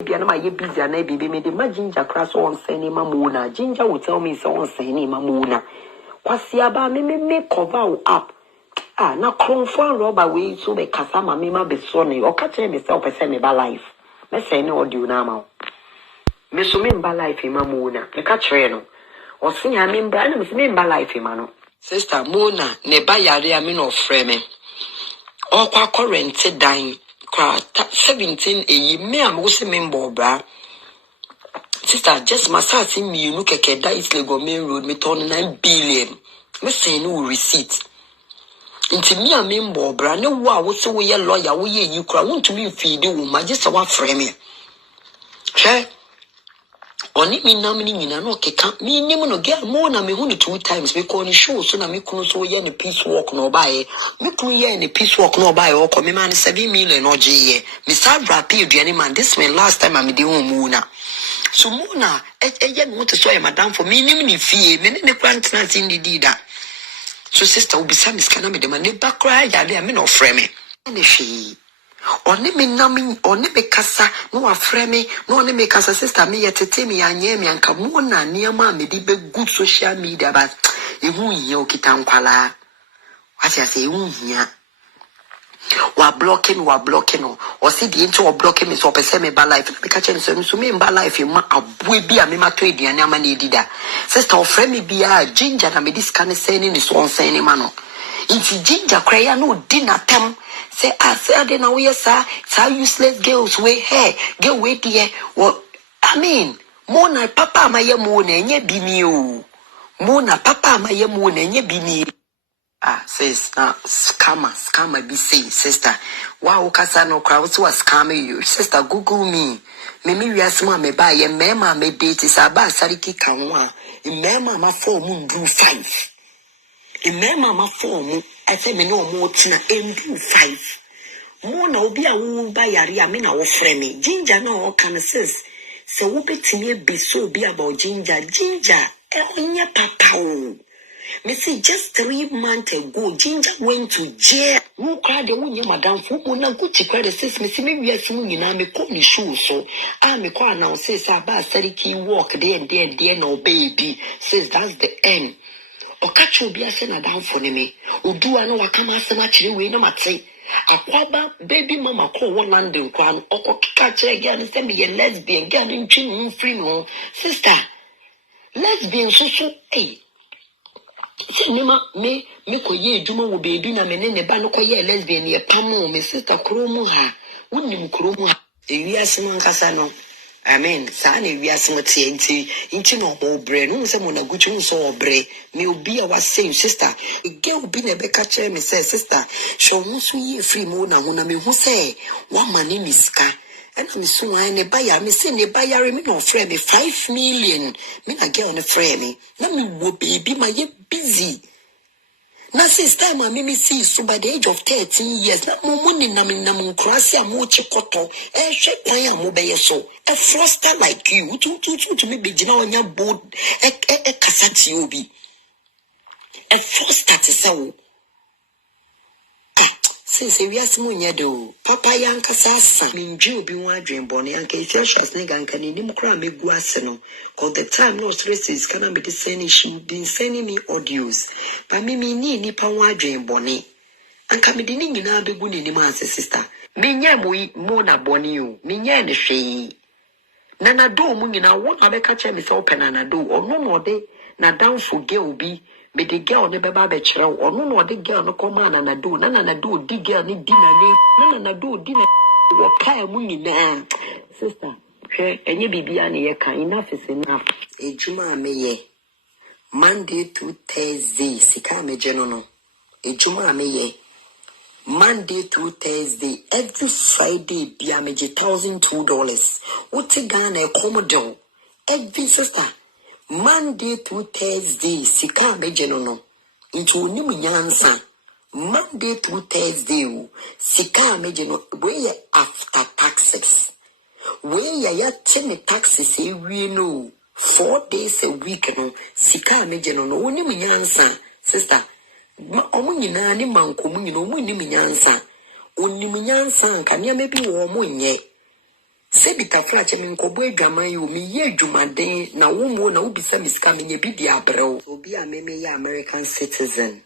Biana my busy and baby made my ginger crass on sending mamuna. Ginger will tell me so on sending mamuna. Kwasiaba me cover up. Ah, na confirm rubber way so be kasama mima be sonny or catch myself a semi by life. Me say no do now. Me so member life in mamuna. Me catch reno. Or sing I mean brand is member life in mano. Sister Mona, ne ba yare a me no frame. Or kwa current dying. 17 a year, me am also member, bra. Sister, just massage me, you look at that is Lego Main Road, me turn 9 billion. Me say no receipt. Into me a member, bra, no wow, what's the way a lawyer, we you cry, want to be feed you, my just a one frame. Sure. Only me nominating in an okay, can't me name no get more than me 2 times, me call the show, so na me couldn't so ye any peace walk no buy. Me couldn't ye any peace walk no buy or come man 7 million or G. Miss Sabra paid any man this man last time I'm doing Mona. So Mona, yen want to say madam for me, name fee, many the grant in the deed. So sister will be some is can be the money back cry, I mean no frame. And she. Only me nami, only me kasa, no a frame, no only me kasa sister me yet tete me anye me anka mona near ma me di be good social media but ehu ye okita nkwala. What I say ehu here. Wa blocking or see the into or blocking me so pese me ba life. Me catch any so me ba life ma abue bi a me ma to ediane ama na edida. Sister o frame me bia ginger na me dis kan say ni so on say ni ma no. Inti ginger cry no dinner tem. Say, I said, now we are useless girls, we hair, get wait here. Well, I mean, Mona, Papa, my moon, and ye be new. Mona, Papa, my moon, and ye be new. Ah, says, now, scammer, be say, sister. Wow, Casano crowds was scamming you. Sister, Google me. Maybe we are smart, me buy a mema, me date is a bar, Sariki Kanwa. In mema, my 4 moon do 5. In mema, my 4 moon. I say me no more tina do 5. More na obi a wo ba yare a me na wo frɛ me. Ginger na o kan sis. Se wo betime be so be about ginger. Ginger onya papa o. Me say just 3 months ago Ginger went to jail. Wo kwa de wo nya madam fo mo na Gucci kwa de sis me say me wiase mu nyina me ko ni shoe so. Ah me kwa announce say ba Sariki walk there no baby. Says that's the end. Okachi obi ase na down for me. Odu ano wakama asema chire we no mate. Akwaba baby mama call one London kwan okokika chire again say me ye lesbian girl ntwi free no. Sister, lesbian so hey. Say me ko ye adwuma wo baby na me ne ba no ko ye lesbian ye pam me sister kromu ha. Wonnim kromu ha. Ewi asema nkasa no. Amen. Sani we are some TNT, no more brain, no some on a good so bre. Me be our same sister. A girl be a becker chair, me say, sister, show most we free mona when I me who say, one man in is car. And I'm so I ne buyer, me say, ne buyer, me no frame me 5 million. Me a girl on a frame. Let me wo baby, my ye busy. Na sister ma me see so by the age of 13 years na mo money na me na mo krasi am chikoto hwe kwan am be so a froster like you to me be gina onya bold kasati obi a froster to say since we are smunya do papa yanka sasa minji obi wan adwen bone yanka ifeashas ne ganka ni nim kra me gu ase no cause the time no stress is can be sending she been sending me audios but me ni nipa wan adwen bone anka me di ni nyina be gu ni nim ase sister me nya mo na bone o me nya ne hwe na do mu nyina won abeka che me se open na do ono no de na down for girl bi me the girl ne beba be kire wo no no the girl no come na do na do di girl ni di na na do di na wo kai mu nyina sister hwe enye bibia ne ye kan enough is enough ejuma me ye Monday to Thursday sika me je no ejuma me ye Monday to Thursday every Friday bia me je $1,002 what Ghana e komodo every sister Monday to Thursday, sika meje no. Into onimu nyansa. Monday to Thursday, sika meje no. We after taxes. We ya tene taxes we no. 4 days a week no. Sika meje no. Onimu nyansa, sister. Omu nyina ni manko mu nyina omu onimu nyansa. Onimu nyansa nka me bi wo mu nye. Se bitafo a chemi nkobo adwaman yi o me ye adwumaden na wo mo na wo bisa miska me nye bibia abrew obi a me ye American citizen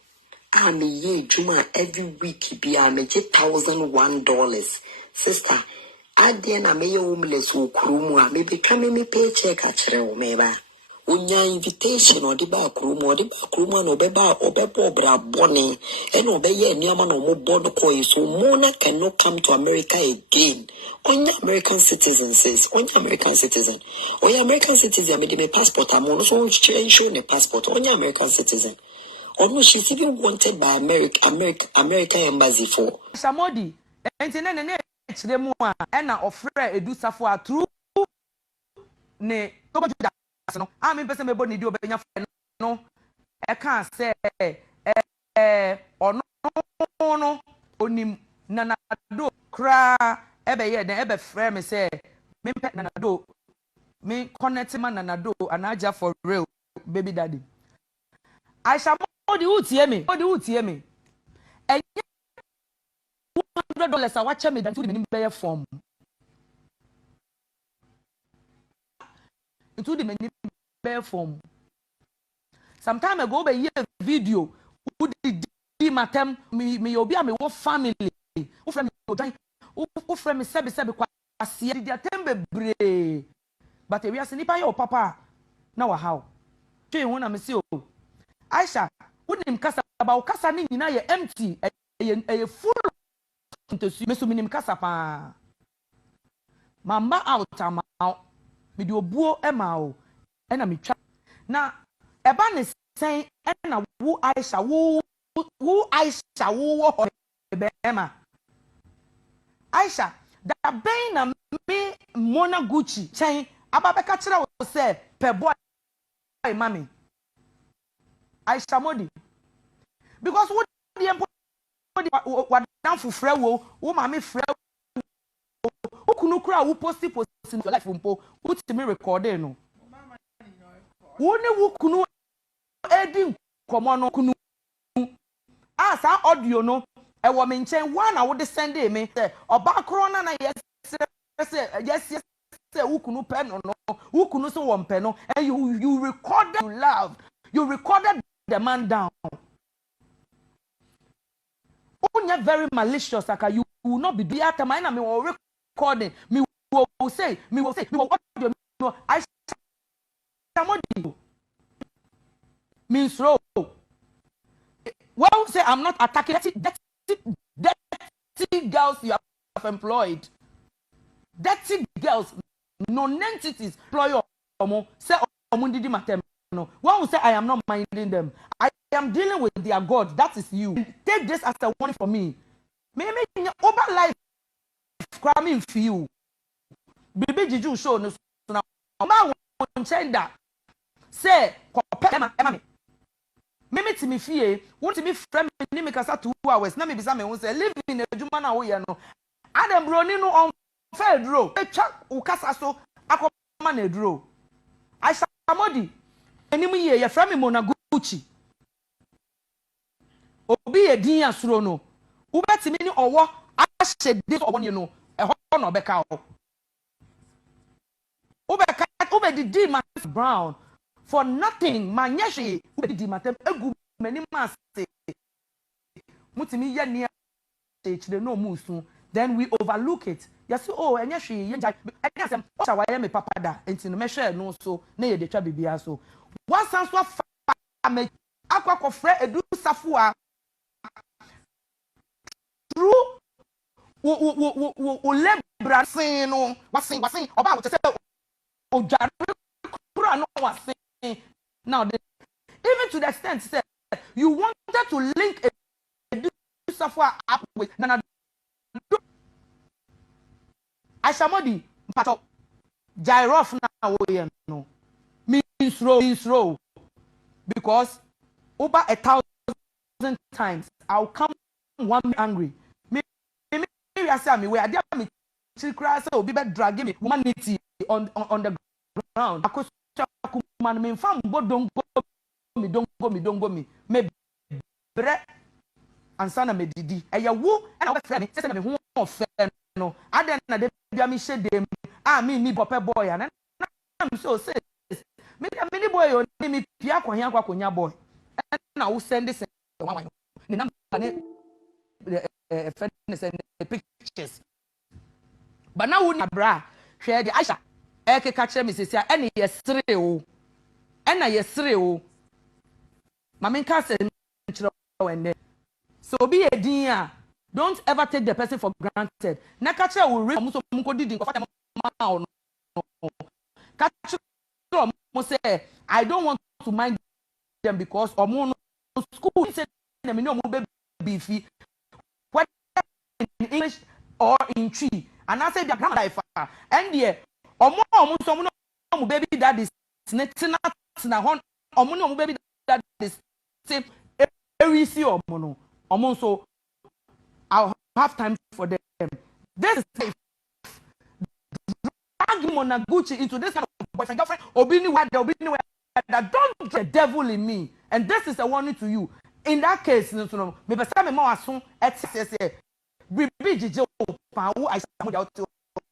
a me ye adwuma every week bia me je $1,001 sister ade na me ye homeless wo krumu a me betwa me paycheck a kire wo me ba onya invitation odi ba krumu na obeba obra boni e no be ye niama na omo no koyi so Mona cannot come to America again. Onya American citizen says onya American citizen me de me passport amono so show ne passport onya American citizen or no she's even wanted by American embassy for Samodi enti ne chire mu a e na ofre edusafo a true ne to ba no a me pese me bo ne di obenya fre no e kan se ono no onim nanado kra ebe ye den ebe frɛ me say me pet nanado me connect man nanado anaja for real baby daddy Aisha Modi utie me enye $100 a wacha me dan to me be form into the many bear form some time ago be year video who did matem me obi a me wo family who friend me who friend me sebe kwase di atem bebre but we ase nipa your papa na wa how twe hu na me se o Aisha wonim kasa ba o kasa ni nyina ye empty e full ntosu me so minim kasa pa mamba out ama me di obuo e ma o e na me twa na eba ne sen e na wo Aisha wo Aisha wo be ma Aisha da ben na me Mona Gucci chen ababeka kira wo se pe boy mami Aisha Modi because what the what down for frɛ wo mami frɛ wo kunu kura wo post in your life mpo wo ti me recording no wo ne wo kunu edi komo no kunu asa audio no e wo me nchen wa na wo de send me say oba kro na yes wo kunu pe no wo kunu so wo mpe no and you recorded you love you recorded the man down. Onya very malicious aka you will not be doing after mine me will recording me will say audio no I somebody means row well say I'm not attacking dirty girls you have employed dirty girls no entities employ omo say omo didi matem no one will say I am not minding them I am dealing with their God that is you take this as a warning for me me over life cramming for you bibi jiju show no na ma won chenda say ema me ti me fie won ti me frame ni me kasa 2 hours na me bisa me won say live in ejuma na wo ye no adam broni no on fedro etwa ukasa so akoma na edro Aisha Modi enim ye frame Mona Gucci obi edin asuro no ubetimi ni owo ahye de owo ni no eho no beka o ubedi ma brown for nothing manyehwe ubedi matem egu mani mase mutimi ye ni chire no musu then we overlook it yes oh enyehwe ye jai enyasem o sha waye me papa da enti no mehwe no so na ye de twa bibia so one sense of me akwa frɛ edu safo a through wo lebra sin no wasin oba wo tese ojare kura no wasin now even to the extent say you wanted to link edu safo up with nana Aisha Modi mpato Jairof na wo ye no means row because over 1,000 times I'll come one angry me say me where there me chikra say obi be drag me humanity on the ground akoso man me fam go don go me bre ansana me didi eya wo na wo frɛ me say me ho ofe no aden na de bia me hyɛ dem me papa boy and I'm so say me boy you me pia kwa boy and I will send this one the number the pictures but now we bra share the Aisha eke catch me say any yesre o ena yesre o mama nka say nchiro so be a din don't ever take the person for granted na catch will read so mko didi ko fata ma no catch mo say I don't want to mind them because omo no school say na me no mo baby fi whether in English or in tree and I say the grammar far and there omo so mo baby that is na hon omo no baby that is say every see omo so I'll have time for them. This is safe. Drag Monaguchi into this kind of boyfriend girlfriend. Obini that don't the devil in me. And this is a warning to you. In that case, me person me more asun say Bibi Jijo pa wo I samu out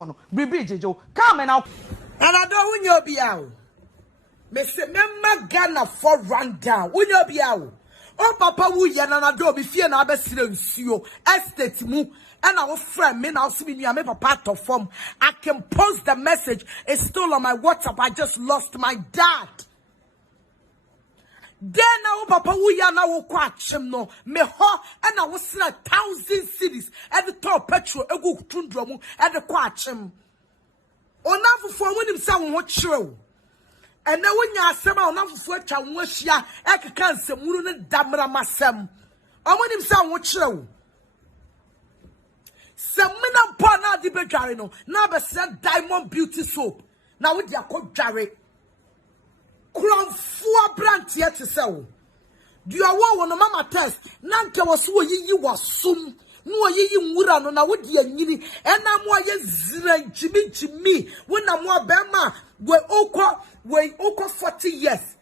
no. Bibi Jijo come and out. And I don't win your biao. Me say memma Ghana for run down. Win your biao. Oh papa wu ye na na do bi fie na abesire nsuo estate mu and our friend me now see me me papa to form. I can post the message. It's still on my WhatsApp. I just lost my dad. Then now papa wu ya na wo kwa chem no me ho and I was 1,000 cities at the top petrol egu tundro mu at the kwa chem. Onafu for when him say wo chiro. And now when you are some of what I wish ya, I can't say, Munu Damra Masam. I want him some what you. Some men are born out the Bejarino, now said diamond beauty soap. Now with your coat Jarry. Crown 4 brands yet to sell. Do you want one of Mama test? Nanka was who you was soon. No, you would on a wood yini, and I'm why you Jimmy when I'm more Bama. We're over 40 years.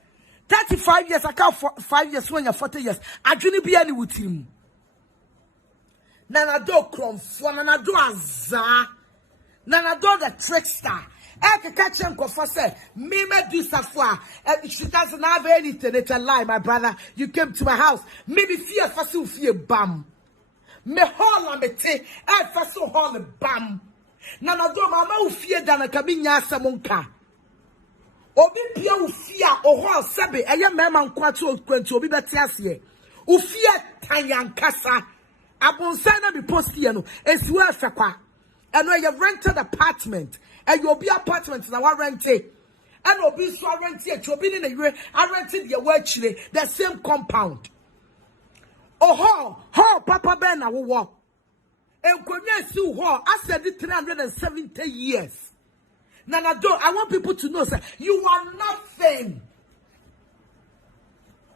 35 years, I count 5 years when you're 40 years. I didn't be any with him. Nanado Cromford, Nanado Azar, Nanado the trickster. I can catch him for say, me do safwa. And she doesn't have anything. It's a lie, my brother. You came to my house. Maybe fear for some fear bam. Me hall on me tea, I for so hall bam. Nanado mama fear than a cabinia samonka. Obi pia ufia oho sebe eye mema nkwato kwenti obi betiase ufia tanyankasa abonsan na be post here no esiwe afekwa eno ye rented apartment and you be apartment na wa rente and obi so rente e obi ni na ywe a rented the wa chire the same compound oho papa ben na wo enkonya si ho ased 370 years. Nanado, I want people to know, sir, you are nothing.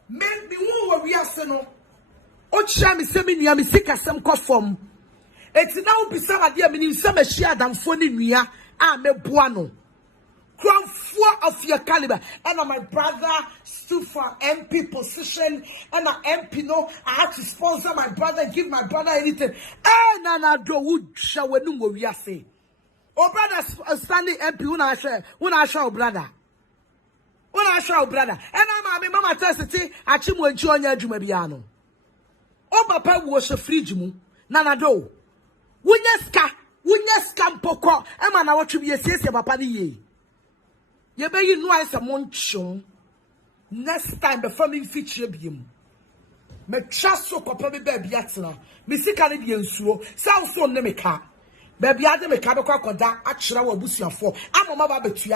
Make me who we are saying. Ocha mi se mi nua mi sika sem kofom. Eti na obi sama dia mi ni se me hia damfo ni nua a me boa no. Crown 4 of your caliber. And my brother stood for MP position. And an MP, no, I had to sponsor my brother, give my brother anything. Eh, Nanado, would show when we are saying. Oh, brother, standing MP, when I show brother. When I show brother. And I'm Mama Tessity, I chim when join your Jumabiano. Oh, papa was a fridge moon. Nanado. Wunyeska mpoko. Emma, I want to be a sister, papa. You may you know as a monchon. Next time, before me feature him. Me trust so papa me baby yatsna. Me see Canadian so. South so nemeka. Baby, I didn't make a koda. Actually, I was busier for. I'm a mother, but